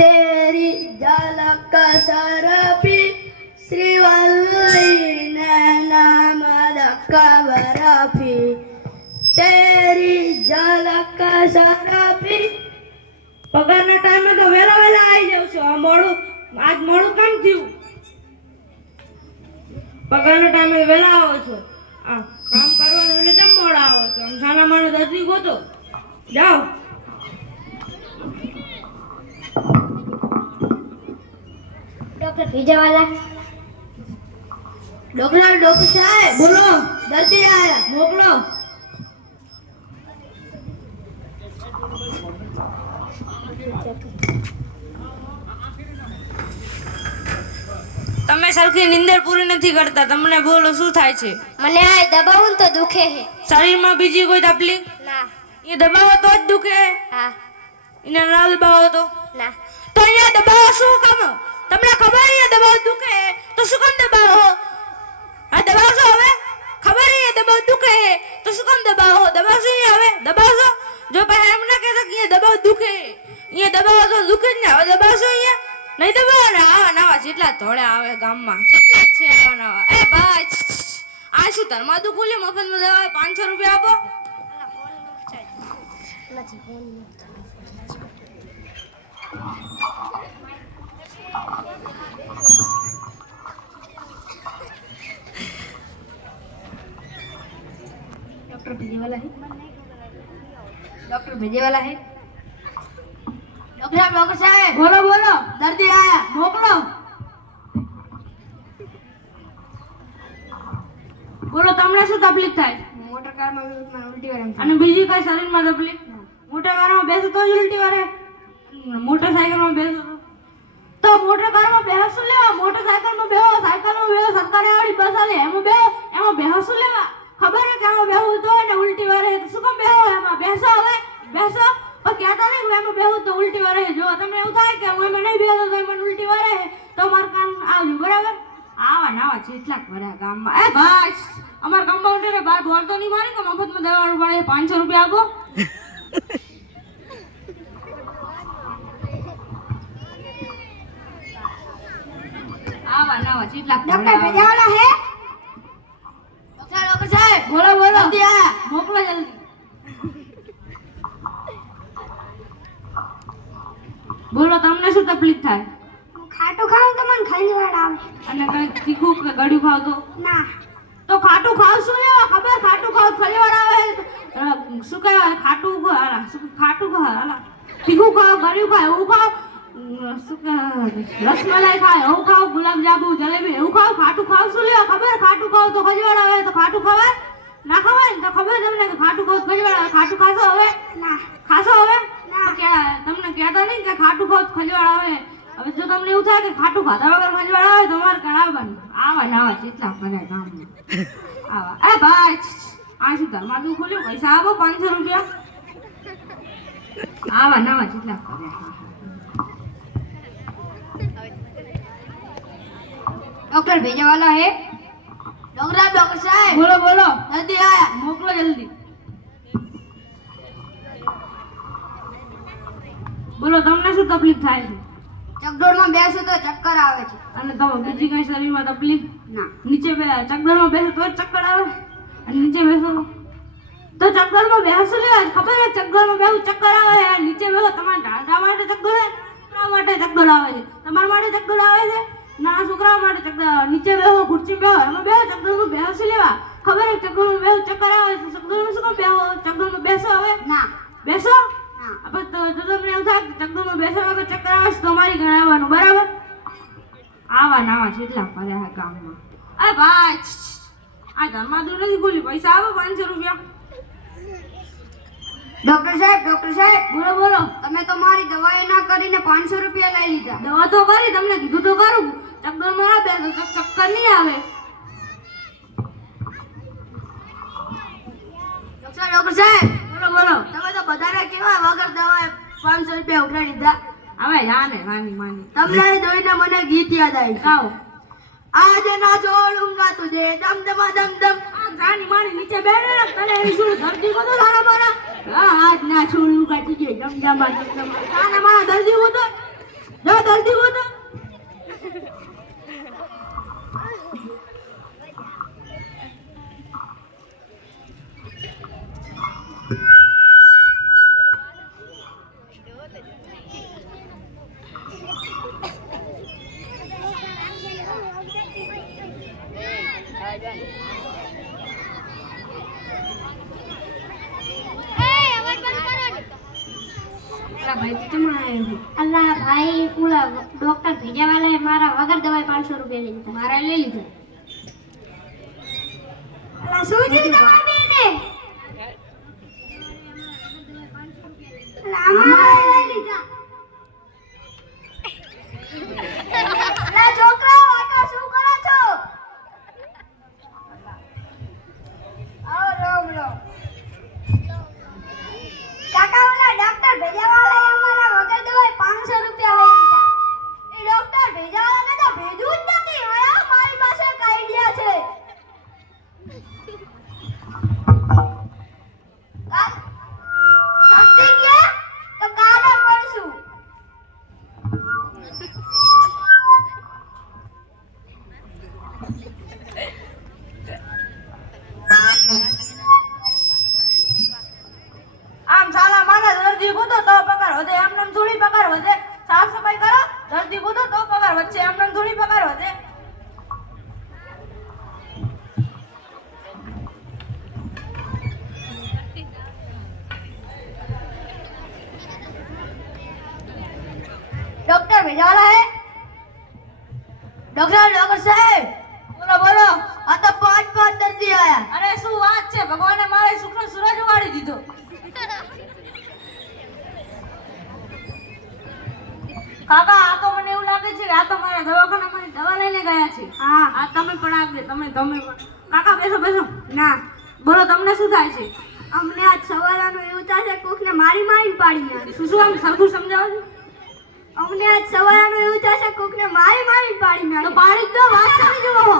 तेरी झलक सरपी श्रीवल्ली नैना मदक बरफी तेरी झलक सरपी પગારના ટાઈમે તો વેલા વેલા આવી જાવ છો. આજ મોડું કામ થયું? પગારના ટાઈમે વેલા આવો છો. આ કામ કરવાનું એટલે કેમ મોડા આવો છો? આમ સાના માનો દર્દી ગોતો જાઓ. डॉक्टर भेजा वाला डॉक्टर साहब बोलो दर्दी आया मोकलो. તમે સરખી નિંદર પૂરી નથી કરતા. તમને બોલો શું થાય છે? મને આ દબાવું તો દુખે છે. શરીરમાં બીજી કોઈ તકલીફ? ના. એ દબાવો તો જ દુખે? હા. એને ના દબાવો તો? ના. તો અહીંયા દબાવો શું કામ? તમને ખબર અહીંયા દબાવો દુખે તો શું કામ દબાવો? આ દબાવશો હવે? ખબર અહીંયા દબાવ દુખે તો શું કામ દબાવો? દબાવશો અહીંયા હવે? દબાવશો? જો પછી એમ ના કહેતા કે અહીંયા દબાવ દુખે, અહીંયા દબાવો તો દુખે જ ને. હવે દબાવશો અહીંયા? નહીં દબાવો ને. આવા નવા જેટલા ધોળે આવે ગામમાં કેટલા છે આવા નવા. એ ભાઈ આ શું ધર્માદુ ખોલ્યું મફતમાં દવા 500 રૂપિયા આપો. डॉक्टर भेजे वाला है डॉक्टर भेजे वाला है डॉक्टर साहब બોલો બોલો. दर्दी आया મોકલો. બોલો તમને શું તકલીફ થાય? मोटर कार में उल्टी वाला અને બીજી કઈ શરીરમાં તકલીફ? મોટર કારમાં બેસો તો જ ઉલટી વારે? મોટરસાઇકલમાં બેસો તો મોટર કારમાં બેસો લેવા? મોટરસાઇકલમાં બેહો, સાયકલમાં બેહો, સરકારી વાળી બસ આલે એમાં બેહો. એમાં બેસો લેવા? ખબર છે કે એમાં બેહવું તો ને ઉલટી વારે તો શું કામ બેહો? એમાં બેસો હવે બેસો. પણ કહેતા નહીં કે એમાં બેહું તો ઉલટી વારે. જો તમને એવું થાય કે હું એમાં નહીં બેસો તો મને ઉલટી વારે તો મારું કામ આવજો બરાબર. આવા નવા જેટલા ભર્યા ગામમાં. એ ભાઈ અમારા કમ્પાઉન્ડરે બાર બોલ તો નહીં મારી કે મફતમાં દવાનું પડે 500 રૂપિયા આપો. આવા નવા જેટલા डॉक्टर भेजे वाला है डॉक्टर साहब બોલો બોલો. जल्दी आया મોકલો જલ્દી. બોલો તમને શું તકલીફ થાય? खाटू खाऊं तो मन खाने वाला आवे અને કઈ તીખું કે ગળ્યું ખાવ તો? ना તો ખાટું ખાવ શું લેવા? ખબર ખાટું ખાવ ફરીવાર આવે શું કહેવાય? ખાટું ખાટું હાલા તીખું ખાવ, ગળ્યું ખાવ, એવું ખાવ, શું કહેવાય રસમલાઈ ખાય એવું ખાવ, ગુલાબજાંબુ જલેબી એવું ખાવ. ખાટું ખાવ શું લેવા? ખબર ખાટું ખાવ તો ખજવાળ આવે તો ખાટું ખવાય? ના ખવાય ને તો ખબર તમને કે ખાટું ખાવ તો ખજવાળ આવે. ખાટું ખાશો હવે? ना ખાશો હવે? ના. તમને કહેતા નહીં કે ખાટું ખાવ તો ખજવાળ આવે? હવે જો તમને એવું થાય કે ખાટું ખાધા વગર ખજવાળ આવે તો તમારે કરાવવાનું. આવા નવા જેટલા ભર્યા ગામમાં. આવા એ ભાઈ આ શું ધર્માદુ ખોલ્યું? પૈસા આપો 500 રૂપિયા. આવા નવા જેટલા ભર્યા. डॉक्टर भेजे वाला है डॉक्टर साहब બોલો બોલો. जल्दी आया મોકલો જલ્દી. બોલો તમને શું તકલીફ થાય છે? ચકડોળમાં બેસો તો ચક્કર આવે છે અને તમે બીજી કઈ શરીરમાં તકલીફ? ના નીચે ચક્કરમાં બેસો તો જ ચક્કર આવે અને નીચે બેસો તો ચક્કરમાં બેસો લેવા. ખબર છે ચક્કરમાં બેહું ચક્કર આવે અને નીચે બેહો તમારા ઢાંઢા માટે ચક્કર આવે, છોકરાઓ માટે ચક્કર આવે છે, તમારા માટે ચક્કર આવે છે, નાના છોકરાઓ માટે ચક્કર આવે. નીચે બેહો, ખુરશી બેહો, એમાં બેહો ચક્કરમાં બેસો લેવા. ખબર છે ચક્કરમાં બેહું ચક્કર આવે તો ચક્કરમાં શું કામ બેહો? ચક્કરમાં બેસો હવે ના બેસો. ના હવે તો જો તમને એવું થાય કે ચક્કરમાં બેસવા વગર ચક્કર આવે તો તમારી ગણાવવાનું બરાબર. આવા નાવા જેટલા ભર્યા ગામમાં. એ ભાઈ આ ધર્માદુ નથી ખોલી. પૈસા આપો 500 રૂપિયા. ડોક્ટર સાહેબ બોલો બોલો. તમે તો મારી દવાઈ ના કરીને 500 રૂપિયા લઈ લીધા દવા તો કરી, તમને કીધું તો કરું. ચક્કરમાં આવે તો ચક્કર નહીં આવે. ડોક્ટર સાહેબ બોલો બોલો. તમે તો બધાને કેવા વગર દવાએ 500 રૂપિયા ઉઘરાડી દીધા હવે જાને રાની માની તમને જોઈને મને ગીત યાદ આવ્યું ગાઓ. आज ना छोड़ूंगा तुझे दम दम दम दम આ રાની માની નીચે બેઠે ને તને એની શું ધરતી કો તો સારા મારા. હા આજ ના છોડું કા તુજે જમ જમ જમ જમ. આને મારા દર્દી હો તો જાઓ જલ્દી ગોતો. અલા ભાઈ તું કેમ આયો છે? અલ્લા ભાઈ પૂરા ડોક્ટર ભેજાવાલાએ મારા વગર દવાઈ 500 રૂપિયા લઈ લીધા. મારા લઈ લીધા. અલ્લા શું થયું તમારા બેને? અલ્લા અમારે લઈ લીધા. અલ્લા છોકરાઓ આટલા શું કરો છો? આવો રોમ રોમ. કાકા ઓલા ડોક્ટર ભેજાવાલાએ અમારા વગર દવાઈ 500 રૂપિયા લઈ લીધા. એ ડોક્ટર ભેજાવાલાને તો ભેજવું જ નથી. હવે મારી પાસે એક આઈડિયા છે. સમજી ગયા? તો કાલે મળશું. આમ સાલા માના દર્દી ગોતો તો પગાર વધે, આમ નામ થોડી પગાર વધે. સાફ સફાઈ કરો, દર્દી ગોતો તો પગાર વધશે, આમ નામ થોડી પગાર વધે. ડોક્ટર ભેજાવાલા હે? ડોક્ટર સાહેબ, બોલો બોલો. આ તો 5 દર્દી આયા. અરે શું વાત છે, ભગવાને મારે શુક્ર સૂરજ ઉગાડી દીધો. કાકા આ તો મને એવું લાગે છે કે આ તો મારા દવાખાનામાંથી દવા લઈને ગયા છે. હા. આ તમે પણ આગળ તમે પણ. કાકા બેસો બેસો. ના બોલો, તમને શું થાય છે? અમને આજ સવારનું એવું થશે કોકને મારી પાડી નાખે. શું શું આમ સરખું સમજાવો છો? અમને આજ સવારનું એવું થશે કોકને મારી પાડી તો નાખે. પાડી જ દો, વાત કરી જુઓ.